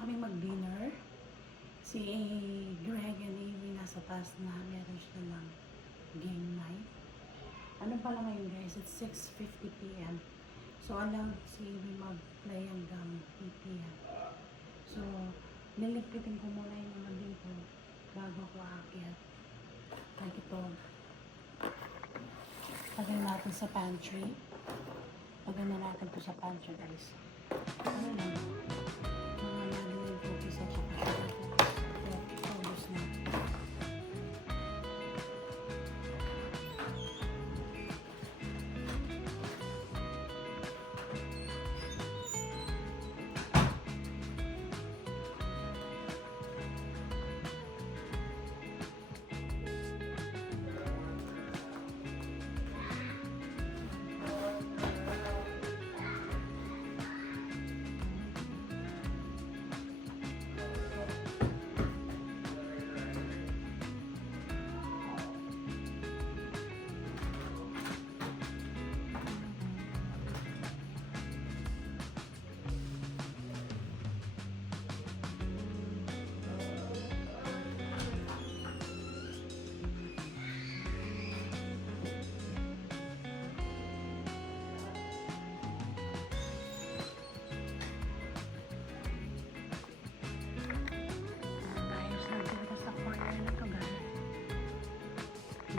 na kami mag-dinner. Si Greg and Amy nasa taas na meron siya ng game night. Ano pala ngayon guys? It's 6:50 p.m. So alam si Amy mag-play hanggang 8 p.m. So nilipitin ko muna yung mga dito bago ko aakyat. Like ito. Lagay natin sa pantry. Lagay na natin ito sa pantry guys. Ano lang? Mga lagi yung cookies at saka sugar. Kaya paubos na.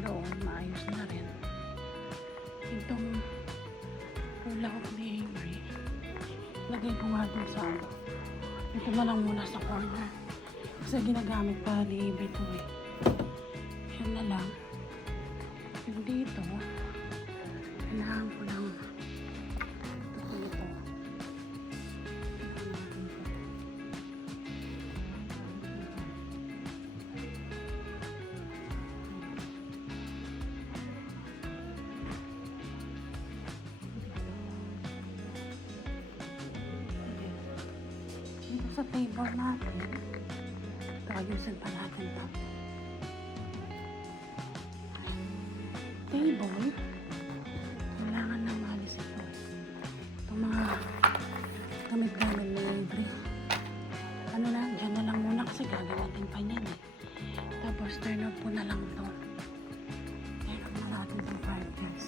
Doon, maayos na rin. Itong ulak ni Henry, lagay ko nga doon sa ano. Ito na lang muna sa corner. Kasi ginagamit pa ni Amy ito eh. Yan na lang. Yung dito, kailangan ko lang ito. Sa table natin, ito ayusin pa natin ito. Table, kailangan na malis ito. Itong mga gamit-gamit na libre. Ano lang, dyan na lang muna kasi gagamitin pa niyan eh. Tapos turn off po na lang ito. Turn off na natin itong 5 guys.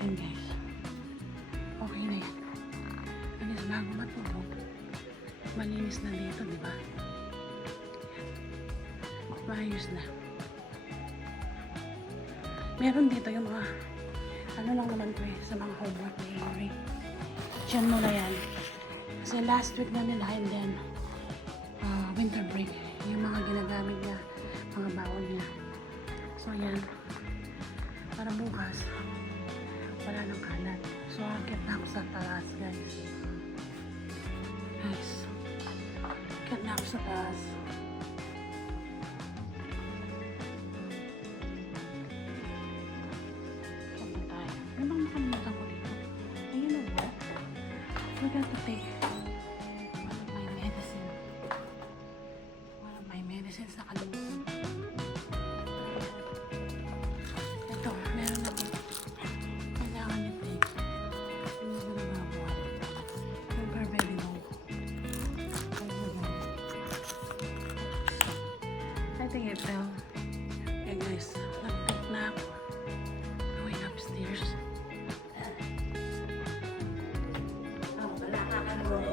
And guys, okay na yan. Alis bago matulog, malinis na dito, di ba? Maayos na. Meron dito yung mga, ano lang naman ko eh, sa mga homework ni Henry. Diyan mo na yan. Kasi last week na nila and then, winter break, yung mga ginagamit niya, mga baon niya. So yan, para bukas, wala nang kalat. So, akit na ako sa taas, guys. Guys, akit na ako sa taas. Akit na tayo. Ano bang makalimutan ko dito? Ayun o ba? Forgot to take one of my medicine. One of my medicines na kalimutan. Ito, meron ako. I think it fell. Okay guys, nag-take na ako. Going upstairs. Oh, wala ka ka naman.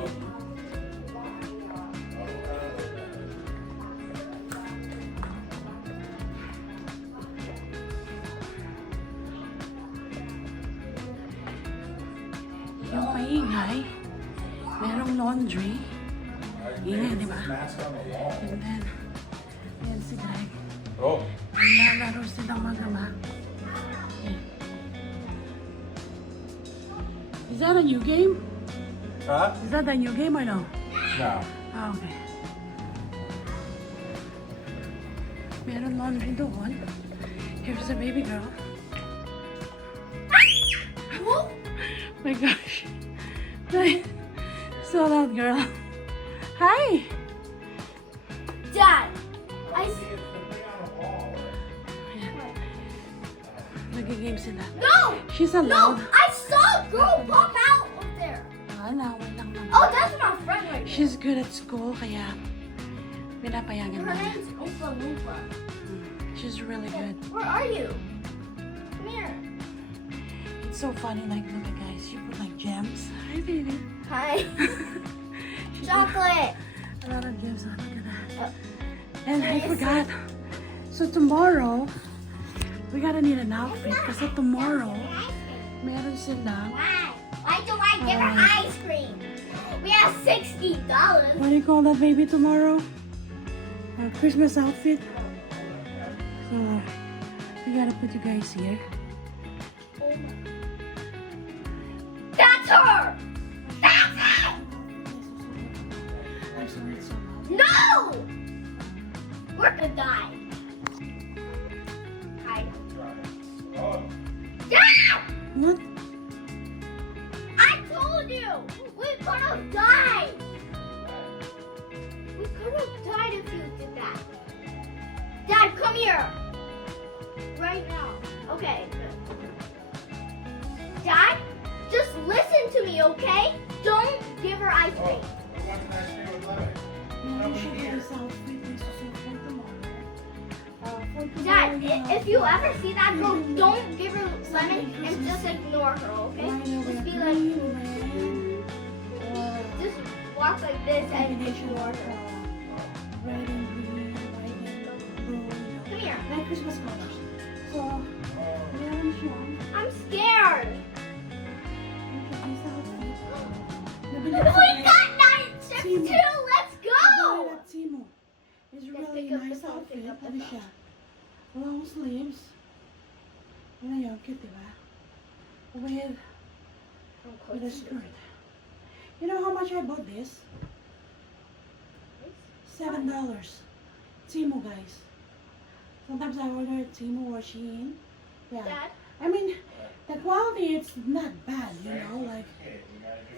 Yung maingay, merong laundry. Ingay, di ba? And then, yan si Greg. Oh. Naglalaro silang mag-ama. Okay. Is that a new game? Huh? Is that a new game or no? No. Ah, okay. Meron laundry doon. Here's the baby girl. Oh my gosh. So loud, girl. Hi! Dad, I see. The nag-game sila. No! She's No! allowed. I saw a girl pop out of there. Wala lang naman. Oh, that's my friend right there. She's good at school, kaya pinapayagan Her na. name's Oompa Loompa. She's really good. Where are you? Come here. It's so funny, like, look at guys, she put like gems. Hi, baby. Hi. She Chocolate. put a lot of gems on, look at that. Oh. And I Nice. forgot. So tomorrow, we gotta need an outfit kasi tomorrow, meron silang, Why? Why do I give her ice cream? We have $60. what do you call that baby tomorrow? A Christmas outfit. So, we gotta put you guys here. That's her! That's it! I'm sorry, it's so loud. No! We're gonna die. Hi. Dad! What? I told you! We could have died! We could have died if you did that. Dad, come here! Right now. Okay. Dad, just listen to me, okay? Don't give her ice cream. No, you should get this outfit. This is for tomorrow. For Dad, tomorrow, if you ever see that girl, don't give her lemon and just ignore her, okay? Just be like, just walk like this and ignore her. red and green, white and blue. Come here. Like Christmas colors. So, meron siya. I'm scared. This outfit. We Nabili ko got night shift Timo. too. Let's go. at Timo. It's Let's really pick up nice the phone, outfit. pick up the Ano phone. siya? Long sleeves. Ano yun? Cute, diba? With a skirt. You know how much I bought this? $7. Timo, guys. Sometimes I order at Timo or Shein. Yeah. Dad, I mean, the quality, it's not bad, you know, like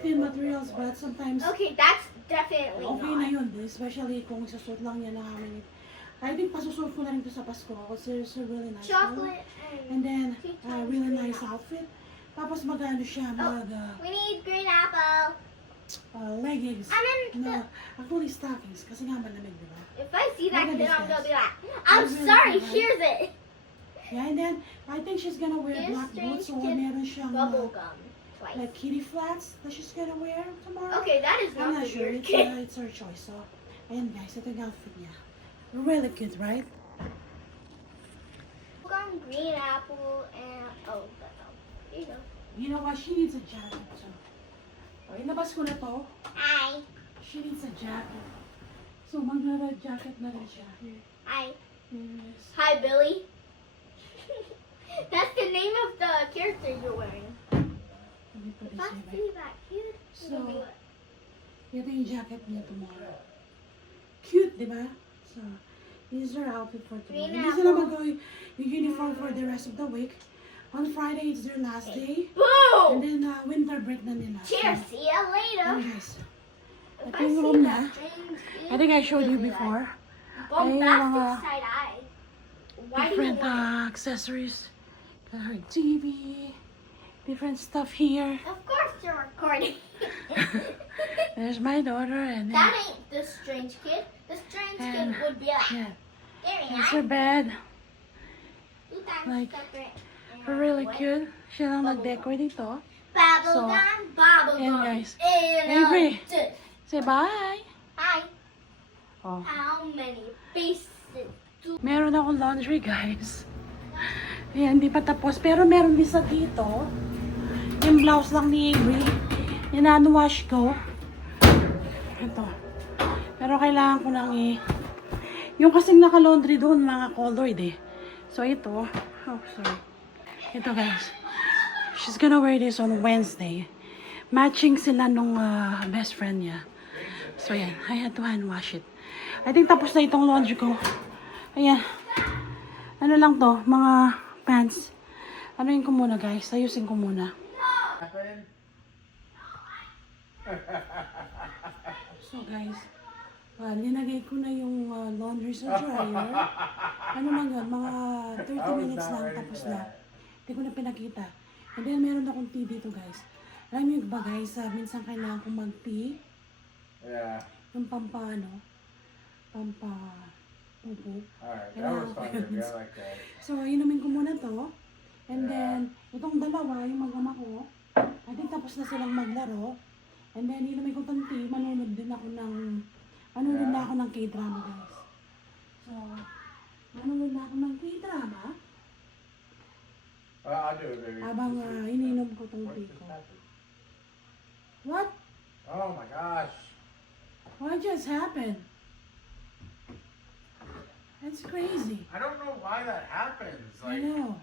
thin materials, but sometimes okay, that's definitely okay na not. yun, especially kung susot lang yan na kami. I think pasusuot ko na rin to sa Pasko kasi it's a really nice color. Chocolate And then, Two a times really green nice apple. outfit. Tapos magano siya, we need green apple. leggings. And then No, actually stockings kasi nga malamig, di ba? if I see that Look at kid, this, I'm gonna guys. be like, I'm Really sorry, good, right? here's it. Yeah, and then I think she's gonna wear This black boots strange or kid meron siyang Bubble gum twice. like kitty flats that she's gonna wear tomorrow. Okay, that is I'm not not the sure. weird It's, kid. it's her choice. So, ayan guys, ito yung outfit niya. Really good, right? Gum, green apple, and oh, that's all. Here you go. You know what? She needs a jacket. So, inabas ko na to. Hi. She needs a jacket. So, mag-red jacket na rin siya. Here. Hi. Yes. Hi, Billy. That's the name of the character you're wearing. Let me put If this I here. see that kid, it'll be So, like, ito yung jacket niya tomorrow. Cute, di ba? So, this is her outfit for tomorrow. Green Hindi sila apple. mag-yung uniform for the rest of the week. On Friday, it's their last day. And boom! then, winter break na nila. Cheers. So, See ya later. ayan guys. If Ito I yung see room niya. that strange kid, I think I showed you it'll be like, before. bombastic mga side eye. Why do you Different want accessories. Got her TV. Different stuff here. it? Of course you're recording. There's my daughter and That ain't the strange kid. The strange And- kid would be like, yeah, there he that's is. her bed. You guys like, separate. Her really cute. Siya lang nag-decor dito. So, Bubble ayan, gum. guys. And Avery. dip. Say bye. Hi. Oh. How many pieces do Meron akong laundry, guys. Ayan, hindi pa tapos. Pero meron isa dito. Yung blouse lang ni Avery. Wash ko. Ito. Pero kailangan ko nang yung kasing naka-laundry doon, mga colored eh. So, ito. Oh, sorry. Ito, guys. She's gonna wear this on Wednesday. Matching sila nung best friend niya. So, yan. I had to hand wash it. I think tapos na itong laundry ko. Ayan. Ano lang to? Mga pants. Ano yun ko muna, guys? Ayusin ko muna. So, guys. Linagay ko na yung laundry sa dryer. Ano lang yun? Mga 30 minutes lang tapos na. Hindi ko na pinakita. And then, meron akong tea dito, guys. Alam niyo ba, guys, minsan kailangan kong mag-tea. Yeah. Yung pampano. Pupo. Alright, that Kailangan was ko fun. yun. Yeah, I like that. So, inumin ko muna to. And Yeah. then, itong dalawa, yung mag-ama ko, I think tapos na silang maglaro. And then, inumin ko tong tea, manunod na ako ng K-drama, guys. So, manunod na ako ng K-drama. I'll do it, baby. Habang ininom ko tong What tea just ko. happened? What? Oh my gosh. What just happened? That's crazy. I don't know why that happens. I Like, know.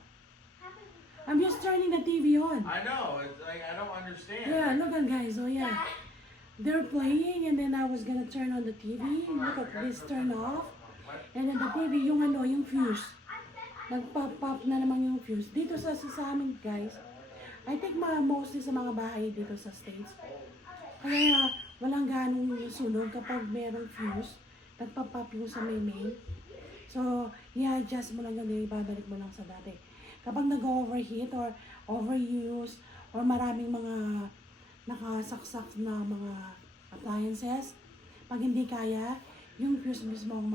I'm just turning the TV on. I know. It's like I don't understand. Yeah, look at guys. Oh yeah. They're playing and then I was gonna turn on the TV. Look at this, turn off. And then the TV, yung fuse. Nagpop-pop na naman yung fuse. Dito sa amin guys, I think mostly sa mga bahay dito sa States. Kaya walang ganong sunog kapag merong fuse. Nagpop-pop yung sa main. So, i-adjust mo lang yun, ibabalik mo lang sa dati. Kapag nag-overheat or overuse or maraming mga nakasaksak na mga appliances, pag hindi kaya, yung fuse mismo ang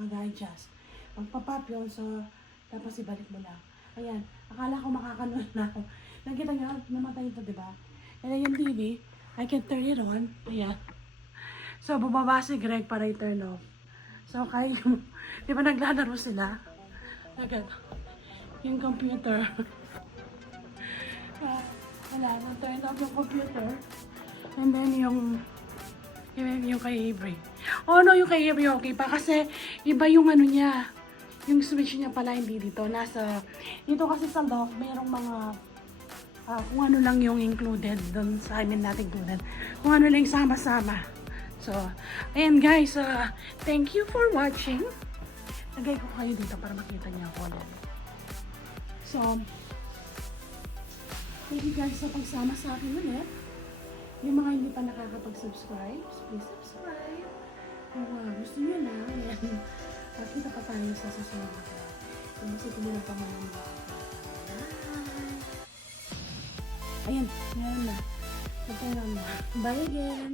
mag-adjust. Magpa-pop yun, so tapos ibalik mo lang. Ayan, akala ko makakanood na ako. Nakita niyo, namatay ito, di ba? And then yung TV, I can turn it on. Ayan. So, bubaba si Greg para i-turn off. So, kaya yung, di ba naglalaro sila? Agad. Yung computer. Wala, na-turn off yung computer. And then yung kay Avery. Oh no, yung kay Avery okay pa kasi iba yung ano niya. Yung switch niya pala hindi dito. Dito kasi sa loft, mayroong mga kung ano lang yung included doon sa amin natin included. Kung ano lang sama-sama. So, ayan guys, thank you for watching. Lagay ko kayo dito para makita niyo ako ulit. So, thank you guys sa pagsama sa akin ulit. Yung mga hindi pa nakakapag-subscribe, please subscribe. Kung gusto niyo na, ayan. Kita pa tayo sa susunod na. Inisip ko muna pa mga mga. Ayan, meron na. Bye again.